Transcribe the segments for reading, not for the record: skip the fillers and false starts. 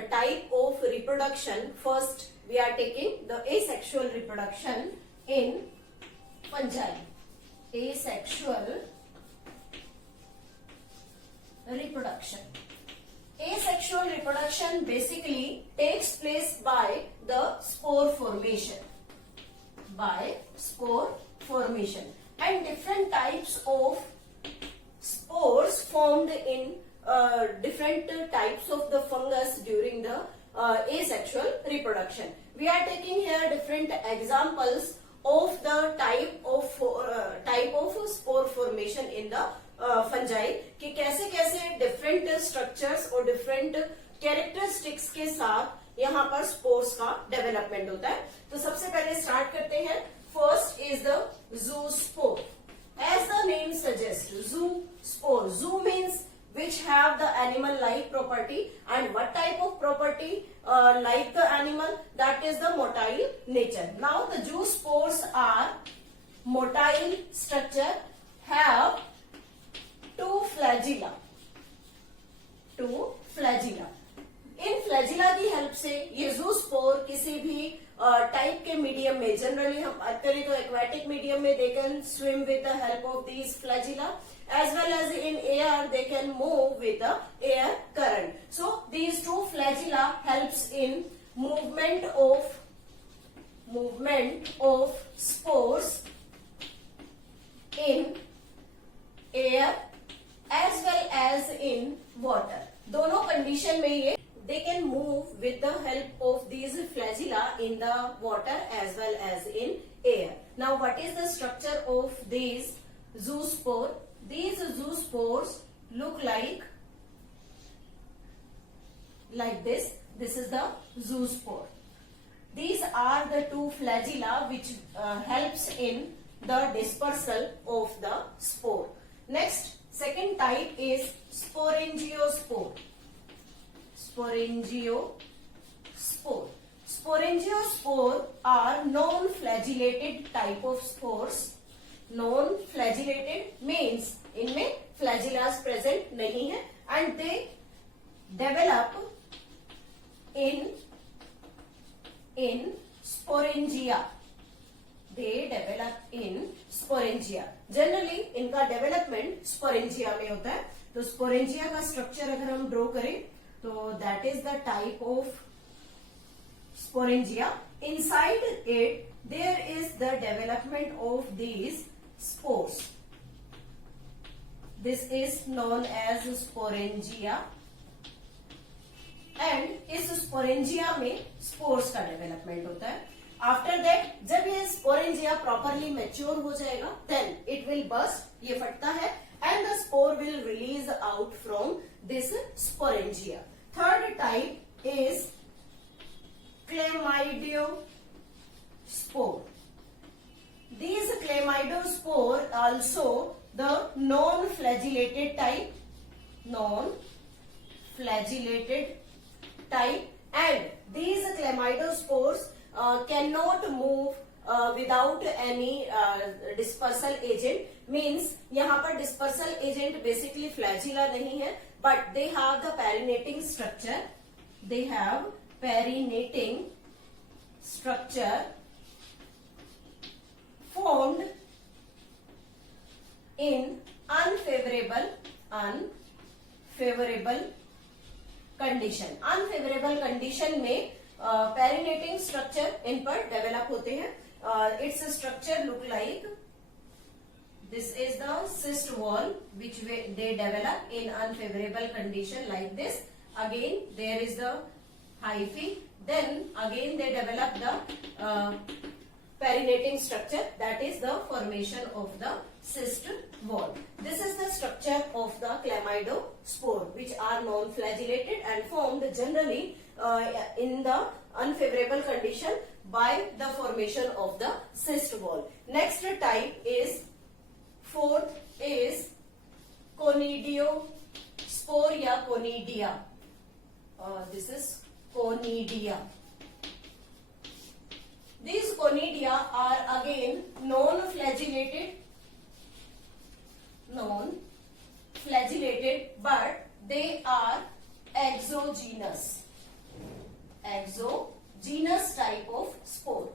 type of reproduction. First, we are taking the asexual reproduction in fungi. Asexual reproduction. Asexual reproduction basically takes place by the spore formation. By spore formation. And different types of spores formed in different types of the fungus during the asexual reproduction. We are taking here different examples of the type of spore formation in the fungi कि कैसे कैसे different structures और different characteristics के साथ यहाँ पर spores का development होता है. तो सबसे पहले start करते हैं. First is the zoospore. As the name suggests, zoospore. Zoo means which have the animal-like property, and what type of property like the animal? That is the motile nature. Now the zoospores are motile structure, have two flagella. In flagella की help से ये zoospore किसी भी type के medium में, generally हम बात करें तो एक्वेटिक मीडियम में they can swim with the help of these flagella, as well as in air they can move with the air current. So these two flagella helps in movement of spores in air as well as in water. दोनों condition में ये they can move with the help of these flagella in the water as well as in air. Now what is the structure of these zoospore? These zoospores look like this. This is the zoospore. These are the two flagella which helps in the dispersal of the spore. Next, second type is sporangiospore. Sporangiospore are non-flagellated type of spores. Non-flagellated means इनमें flagellas present नहीं है, and they develop in sporangia. They develop in sporangia. Generally इनका development sporangia में होता है. तो sporangia का structure अगर हम draw करें तो that is the type of sporangia. Inside it there is the development of these spores. This is known as sporangia. And इस sporangia में spores का development होता है. After that, जब ये sporangia properly mature हो जाएगा, then it will burst. ये फटता है, and the spore will release out from this sporangia. Third type is chlamydospore. These chlamydospore also the non-flagellated type, and these chlamydospores cannot move without any dispersal agent. Means यहाँ पर dispersal agent basically flagella नहीं है, but they have the perinating structure. They have perinating structure formed in unfavorable condition. Unfavorable condition में perinating structure इन पर develop होते हैं. Its structure look like this is the cyst wall which they develop in unfavorable condition like this. Again there is the hyphae. Then again they develop the perinating structure, that is the formation of the cyst wall. This is the structure of the chlamydospore, which are non-flagellated and formed generally in the unfavorable condition by the formation of the cyst wall. Next type is, fourth is conidiospore या conidia. This is conidia. These conidia are again non-flagellated, but they are exogenous. exogenous type of spore.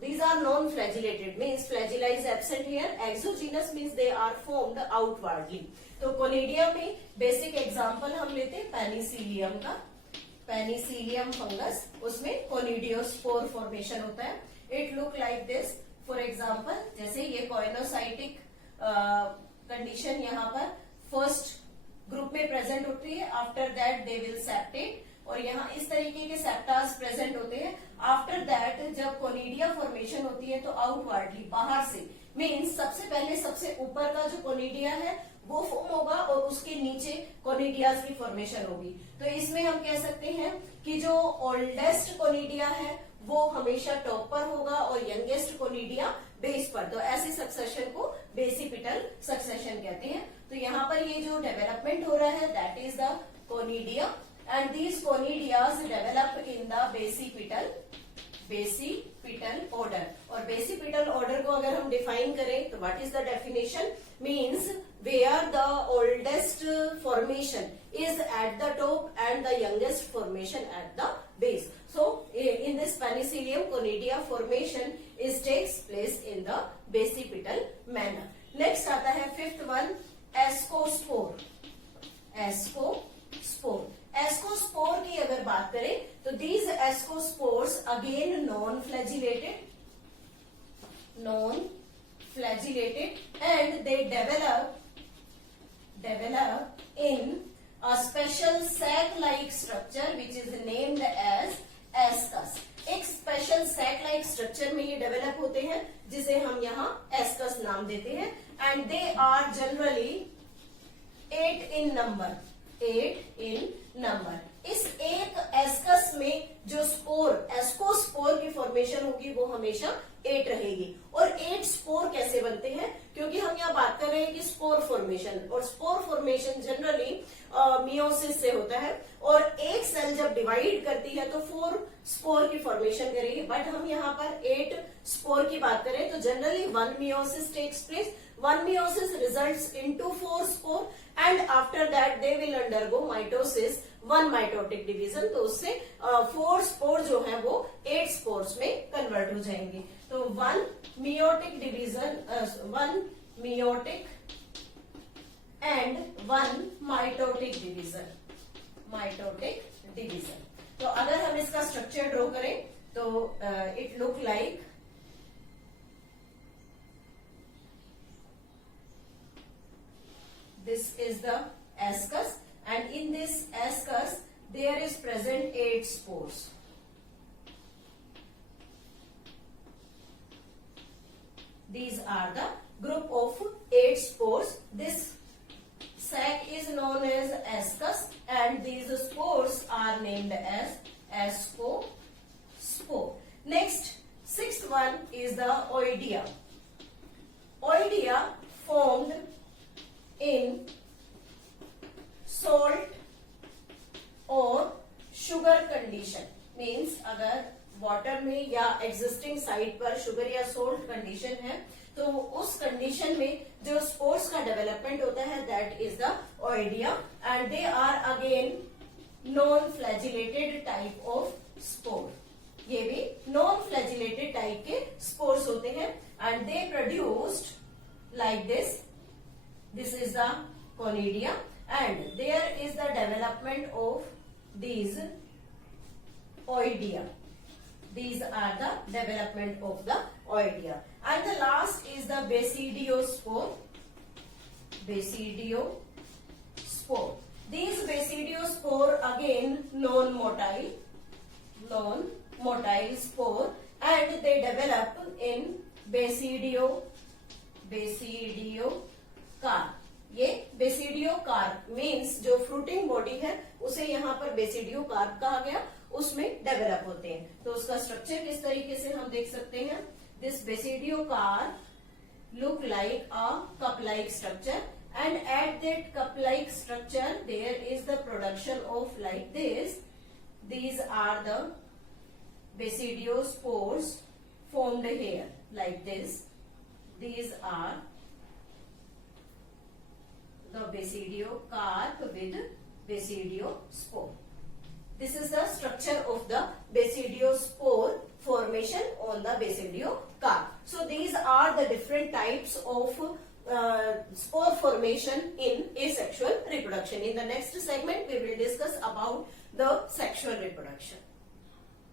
These are non-flagellated, means flagella is absent here. Exogenous means they are formed outwardly. तो conidia में basic example हम लेते हैं Penicillium का. Penicillium fungus, उसमें कोनिडियोस्पोर formation होता है. It look like this. For example, जैसे ये कोइनोसाइटिक कंडीशन यहाँ पर फर्स्ट ग्रुप में प्रेजेंट होती है. After that they will septate, और यहाँ इस तरीके के सेप्टास प्रेजेंट होते हैं. आफ्टर दैट जब कोनिडिया फॉर्मेशन होती है तो आउटवर्डली, बाहर से, मीन्स सबसे पहले सबसे ऊपर का जो कोनिडिया है वो फॉर्म होगा और उसके नीचे कोनिडियाज की फॉर्मेशन होगी. तो इसमें हम कह सकते हैं कि जो ओल्डेस्ट कोनिडिया है वो हमेशा टॉप पर होगा और यंगेस्ट कोनिडिया बेस पर. तो ऐसे सक्सेशन को बेसिपिटल सक्सेशन कहते हैं. तो यहाँ पर ये जो डेवलपमेंट हो रहा है that is the conidia, and these conidias develop in the basipital order. और basipital order को अगर हम define करें तो what is the definition? Means where the oldest formation is at the top and the youngest formation at the base. So in this penicillium conidia formation is takes place in the basipital manner. Next आता है fifth one, ascospore. Ascospore. Ascospore की अगर बात करें तो these ascospores again non flagellated and they develop in a special sac-like structure which is named as ascus. एक special sac like structure में ये डेवलप होते हैं जिसे हम यहाँ एस्कस नाम देते हैं. And they are generally 8 in number. इस एक एस्कस में जो स्पोर, एस्कोस्पोर की फॉर्मेशन होगी वो हमेशा 8 रहेगी. और 8 स्पोर कैसे बनते हैं? क्योंकि हम यहाँ बात कर रहे हैं कि स्पोर फॉर्मेशन, और स्पोर फॉर्मेशन जनरली मियोसिस से होता है. और एक सेल जब डिवाइड करती है तो 4 स्पोर की फॉर्मेशन करेगी. बट हम यहाँ पर 8 स्पोर की बात करें तो generally 1 meiosis takes place. 1 meiosis results into 4 spore and after that they will undergo mitosis, 1 mitotic division. तो उससे 4 spore जो है वो 8 spores में कन्वर्ट हो जाएंगे. तो 1 meiotic division, 1 meiotic and 1 mitotic division. तो अगर हम इसका स्ट्रक्चर ड्रॉ करें तो it look like this is the ascus, and in this ascus there is present 8 spores. These are the group of 8 spores. This sac is known as ascus and these spores are named as ascospore. Next, sixth one is the oidea. Oidea formed in salt और sugar condition. Means अगर water में या existing site पर sugar या salt condition है तो उस condition में जो स्पोर्स का डेवलपमेंट होता है that is the oidia. And they are again non flagellated type of spore. ये भी नॉन फ्लैजिलेटेड टाइप के स्पोर्स होते हैं. And they produced like this. This is the conidia and there is the development of these oidea. These are the development of the oidea. And the last is the basidiospore. These basidiospore again non-motile spore and they develop in basidiocarp. ये basidiocarp means जो fruiting body है उसे यहाँ पर basidiocarp कहा गया, उसमें develop होते हैं. तो उसका स्ट्रक्चर किस तरीके से हम देख सकते हैं. This basidiocarp look like a cup like structure and at that cup like structure there is the production of like this. These are the basidiospores formed here like this. These are the basidiocarp with basidiospore. This is the structure of the basidiospore formation on the basidiocarp. So these are the different types of spore formation in asexual reproduction. In the next segment, we will discuss about the sexual reproduction.